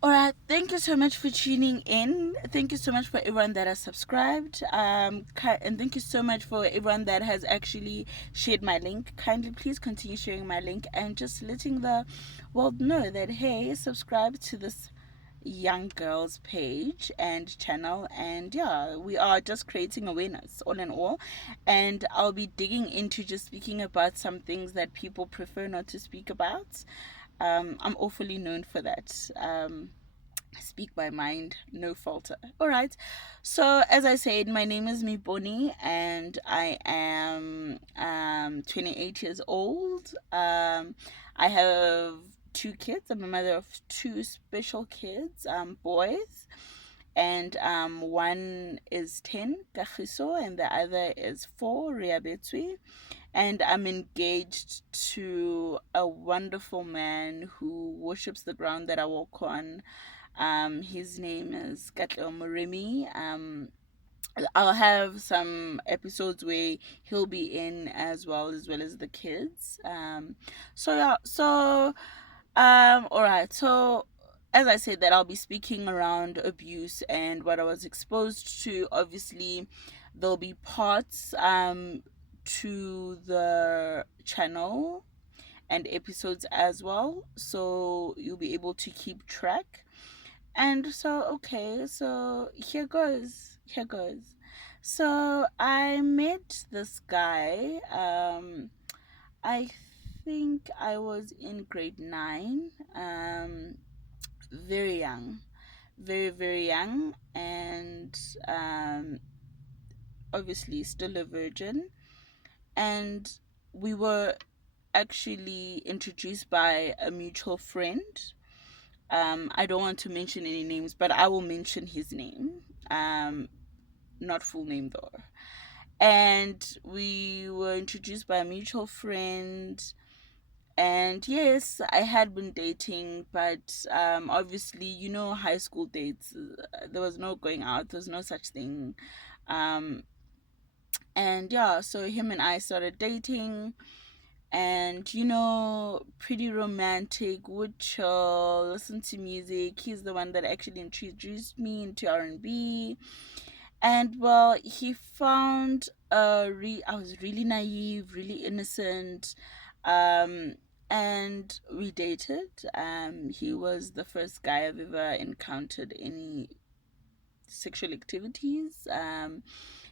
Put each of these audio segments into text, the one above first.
All right, thank you so much for tuning in. Thank you so much for everyone that has subscribed. And thank you so much for everyone that has actually shared my link. Kindly, please continue sharing my link and just letting the world know that hey, subscribe to this young girls page and channel. And yeah, we are just creating awareness all in all, and I'll be digging into just speaking about some things that people prefer not to speak about. I'm awfully known for that. Speak my mind, no falter. All right. So as I said, my name is Miboni, and I am 28 years old. I have two kids. I'm a mother of two special kids, boys, and one is 10, Kagiso, and the other is 4, Riabetswe. And I'm engaged to a wonderful man who worships the ground that I walk on. His name is Katleo Moremi. I'll have some episodes where he'll be in as well as the kids. So yeah, so all right. So as I said, that I'll be speaking around abuse and what I was exposed to. Obviously, there'll be parts to the channel and episodes as well, so you'll be able to keep track. And so, okay, so here goes. Here goes. So I met this guy. I think I was in grade 9. Very young, very very young, and obviously still a virgin. And we were actually introduced by a mutual friend. I don't want to mention any names, but I will mention his name. Not full name though. And we were introduced by a mutual friend. And yes, I had been dating, but obviously, high school dates, there was no going out, there was no such thing. Um, and yeah, so him and I started dating, and pretty romantic, would chill, listen to music. He's the one that actually introduced me into R&B. And well, he found I was really naive, really innocent. um and we dated. He was the first guy I've ever encountered any sexual activities.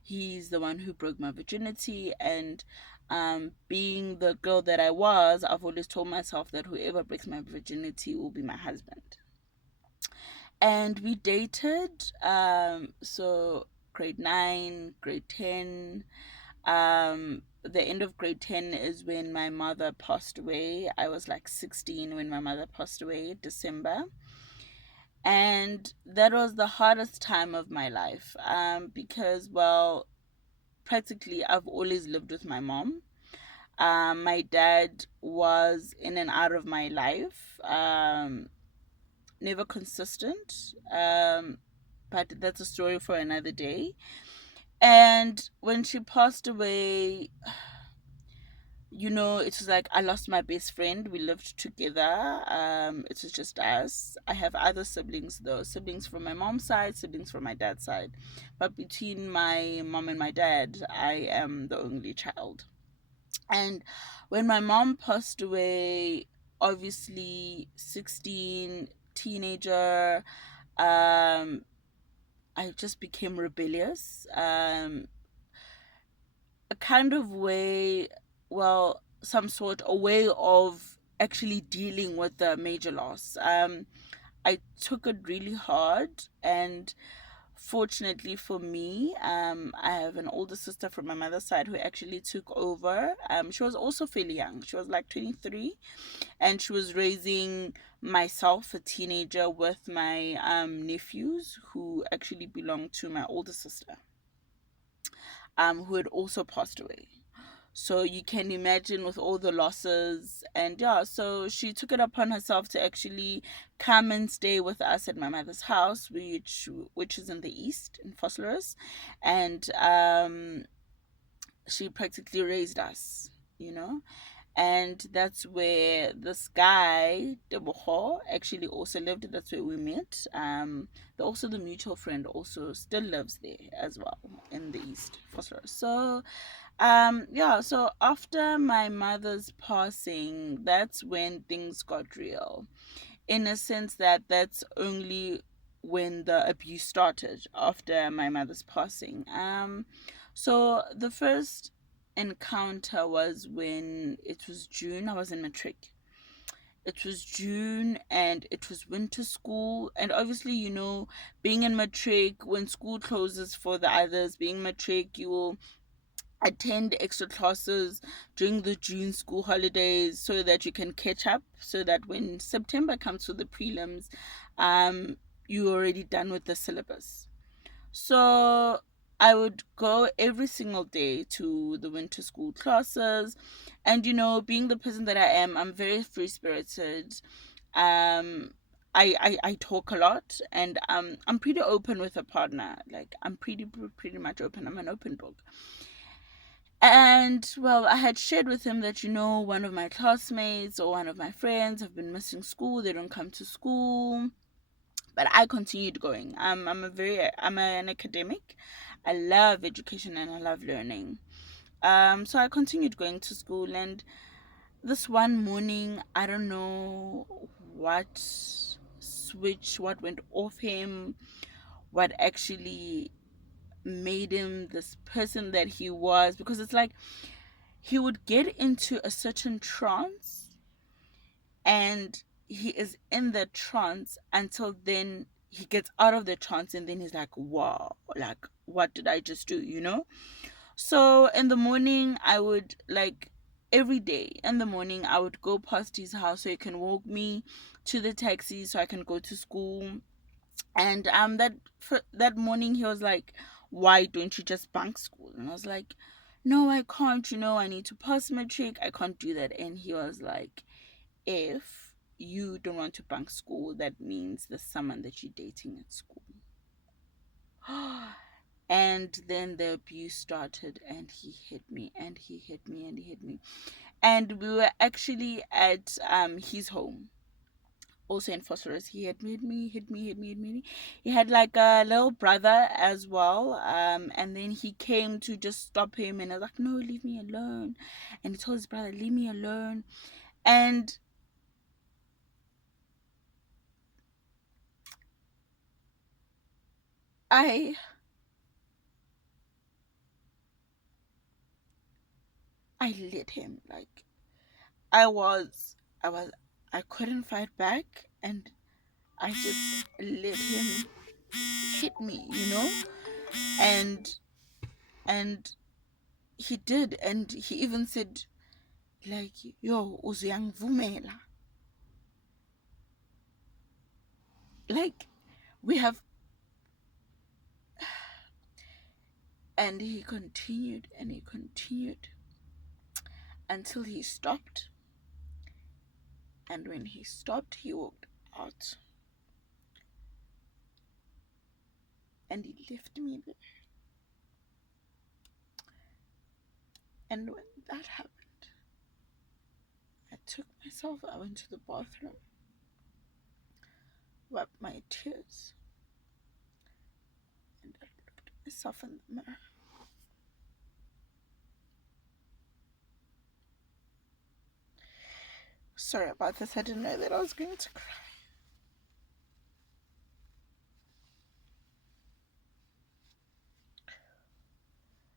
He's the one who broke my virginity, and being the girl that I was, I've always told myself that whoever breaks my virginity will be my husband. And we dated. So grade 9, grade 10. The end of grade 10 is when my mother passed away. I was like 16 when my mother passed away, December. And that was the hardest time of my life, because, well, practically I've always lived with my mom. My dad was in and out of my life, never consistent. But that's a story for another day. And when she passed away, it was like I lost my best friend. We lived together. It was just us. I have other siblings though, siblings from my mom's side, siblings from my dad's side. But between my mom and my dad, I am the only child. And when my mom passed away, obviously 16, teenager, um, I just became rebellious. A kind of way, well, some sort, a way of actually dealing with the major loss. I took it really hard, and fortunately for me, I have an older sister from my mother's side who actually took over. She was also fairly young. She was like 23, and she was raising myself, a teenager, with my nephews who actually belonged to my older sister, who had also passed away. So you can imagine with all the losses. And yeah, so she took it upon herself to actually come and stay with us at my mother's house, which is in the east in Vosloorus. And she practically raised us, you know. and that's where this guy Tebogo actually also lived. That's where we met. Also the mutual friend also still lives there as well in the east, Phosphorus. So yeah, so after my mother's passing, that's when things got real, in a sense that that's only when the abuse started after my mother's passing. So the first encounter was when it was June. I was in matric. It was June and it was winter school. And obviously, being in matric, when school closes for the others, being matric, you will attend extra classes during the June school holidays so that you can catch up, so that when September comes for the prelims, um, you're already done with the syllabus. So I would go every single day to the winter school classes. And, being the person that I am, I'm very free spirited. Um, I talk a lot, and I'm pretty open with a partner. Like, I'm pretty much open. I'm an open book. And well, I had shared with him that, one of my classmates or one of my friends have been missing school. They don't come to school. But I continued going. I'm an academic. I love education and I love learning. So I continued going to school, and this one morning, I don't know what went off him, what actually made him this person that he was, because it's like he would get into a certain trance, and he is in the trance until then he gets out of the trance, and then he's like, wow, like, what did I just do, So in the morning, I would, like, every day in the morning, I would go past his house so he can walk me to the taxi so I can go to school. And that morning he was like, why don't you just bunk school? And I was like, no, I can't, I need to pass matric, I can't do that. And he was like, if you don't want to bunk school, that means there's someone that you're dating at school. And then the abuse started, and he hit me, and he hit me, and he hit me. And we were actually at his home, also in Phosphorus. He had made me, hit me, hit me, hit me. He had like a little brother as well. And then he came to just stop him, and I was like, no, leave me alone. And he told his brother, leave me alone. And I lit him. Like, I was I was I couldn't fight back, and I just let him hit me, and and he did, and he even said, like, yo, uzuyangivumela. Like, we have. And he continued, and he continued until he stopped. And when he stopped, he walked out, and he left me there. And when that happened, I took myself, I went to the bathroom, wiped my tears, and I looked at myself in the mirror. Sorry about this, I didn't know that I was going to cry.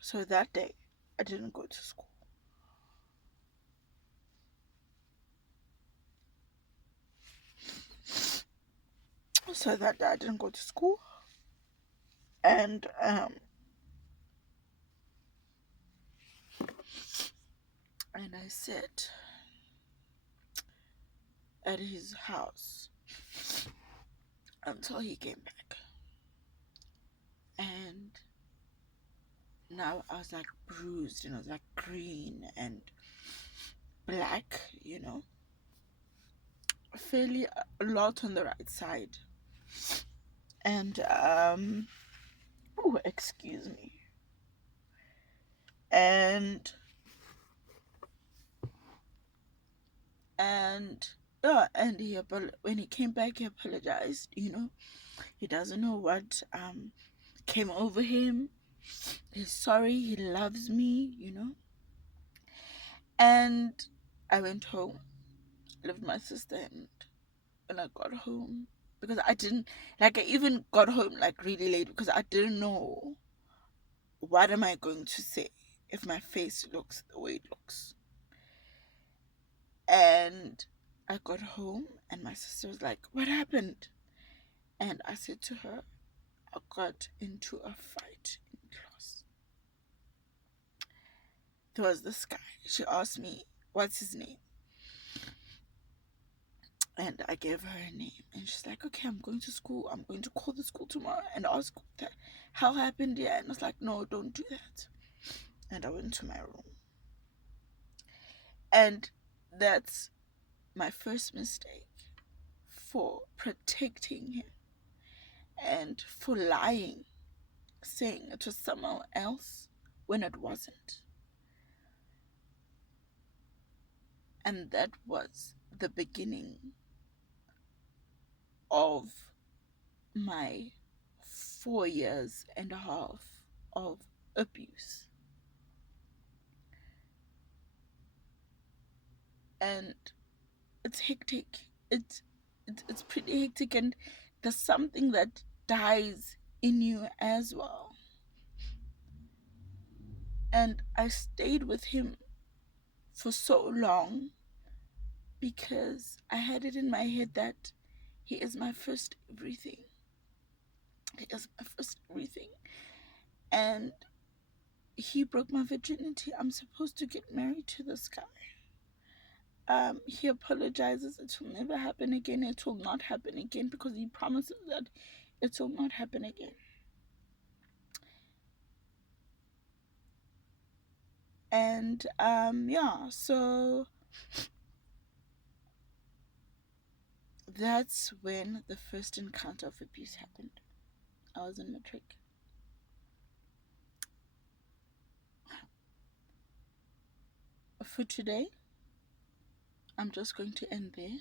So that day, I didn't go to school. So that day, I didn't go to school. And I sat at his house until he came back. And now I was like bruised, and I was like green and black, fairly a lot on the right side. And oh, excuse me. And And yeah, and when he came back, he apologized. He doesn't know what came over him. He's sorry. He loves me. And I went home, lived with my sister, and when I got home, because I didn't I even got home like really late because I didn't know what am I going to say if my face looks the way it looks. And I got home and my sister was like, "What happened?" And I said to her, "I got into a fight in class. There was this guy." She asked me, "What's his name?" And I gave her a name. And she's like, "Okay, I'm going to school. I'm going to call the school tomorrow and ask that how happened here." And I was like, "No, don't do that." And I went to my room. And that's my first mistake for protecting him and for lying, saying it was someone else when it wasn't. And that was the beginning of my 4 years and a half of abuse. And it's hectic. It's pretty hectic, and there's something that dies in you as well. And I stayed with him for so long because I had it in my head that he is my first everything. He is my first everything. And he broke my virginity. I'm supposed to get married to this guy. He apologizes. It will never happen again. It will not happen again because he promises that it will not happen again. And yeah, so that's when the first encounter of abuse happened. I was in matric. For today, I'm just going to end there.